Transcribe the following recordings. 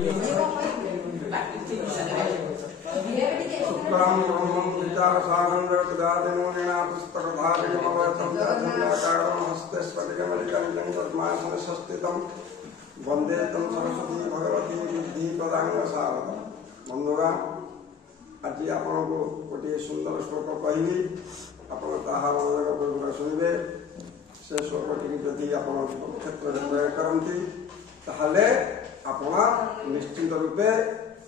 शुक्लां ब्रह्मं विचारसारं जगदादिनूनिना पुस्तकधारिणमवचन्द्रकारणं हस्ते स्फटिकमलिकं पद्मासनस्थितं वन्दे तं सरस्वती भगवती बुद्धिप्रदाङ्गसारदं। बन्धुगण, आज आपको गोटे सुंदर श्लोक कहबी, आपण ताहा मनोयोग शुणवे। से श्लोकटी जदि आप क्षेत्र में प्रयोग करती ताहले आपण निश्चित रूपे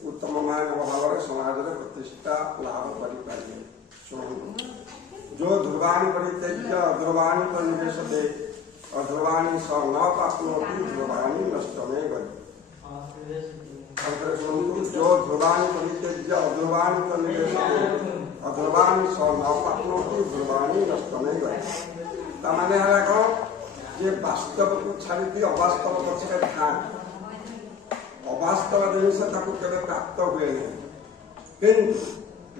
उत्तम मानव भाव समाज में प्रतिष्ठा लाभ करें। शुणु, जो ध्रुवाणी परित्यज्य अध्रुवाणी निवेशते अध्रुवाणी स न प्राप्नोति ध्रुवाणी नष्ट में गति। जो ध्रुवाणी परित्यज्य अध्रुवाणी निवेशते अध्रुवाणी स न प्राप्नोति ध्रुवाणी नष्ट में गति। ताने है कौन जे वास्तव को छाड़ी अवास्तव पछे खाए अवास्तव जिनस केवे प्राप्त हुए नहीं, किंतु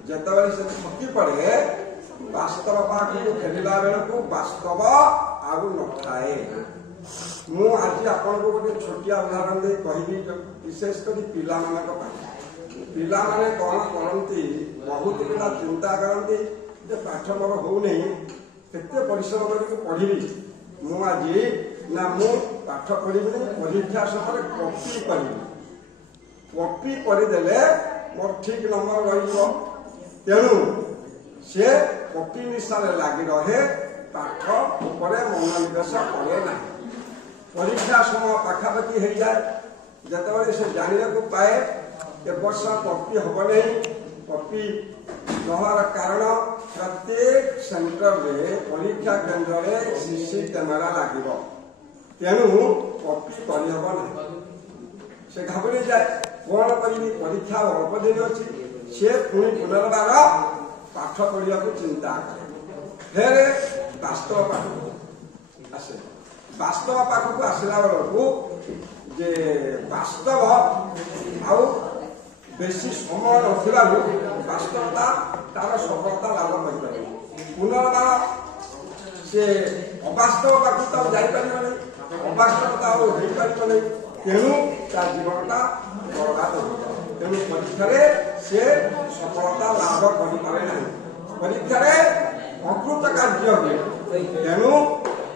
जितेबाला से थकी पड़े वास्तव पाक को फेरला बेल को वास्तव आगु न थाए। मु आज आपन को गोटे छोटिया उदाहरण दे कहबी, विशेषकर पिला मानक पिला माने कौन करती बहुत पिला चिंता करती जे पाठ मोर हो नहीं केते परिश्रम करके पढ़ी मु आज ना मु पाठ पढ़ी परीक्षा समय कॉपी करी कॉपी करदेले मोर ठीक नंबर रही। तेणु से कॉपी निशा लगी रहे पाठ उपरे मनोनिवेश करे ना। परीक्षा समय पाखापाखि हो जाए जिते से जाना पाए ए वर्ष कॉपी हम नहीं। कॉपी नहर कारण प्रत्येक सेंटर में परीक्षा केन्द्र में सीसी कैमेरा लगे, तेणु कॉपी करहब ना। से घाबरी जाए कौन करी परीक्षा अल्प दिन अच्छी सी पुणी पुनर्बार पाठ पढ़ा चिंता करे। फिर वास्तव पाठ आसे वास्तव पाख को आसला बेलू जे वास्तव आउ बेसी समय नथिबा वास्तवता तार सफलता लाभ कर पुनर्बार से अवास्तव पाख तो जापर नहीं, अवास्तवता हो पार नहीं। तेणु तार जीवनटा बर्बाद हो। तेणु परीक्षा से सफलता लाभ करे ना। परीक्षा अकृत कार्य हुए। तेणु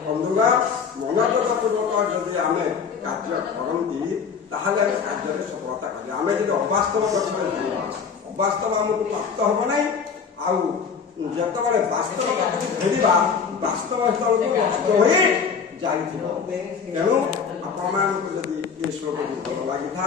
बंधुगण, मनोयोग पूर्वक जदि आम कार्य करती ताहले कार्य सफलता करें। आम जो अवास्तव अवास्तव आमको प्राप्त हम ना। आउ जिते वास्तव फेरवा वास्तव स्थल को नष्ट हो जाए। तेणु आपण मान ये श्लोक भल लगी था।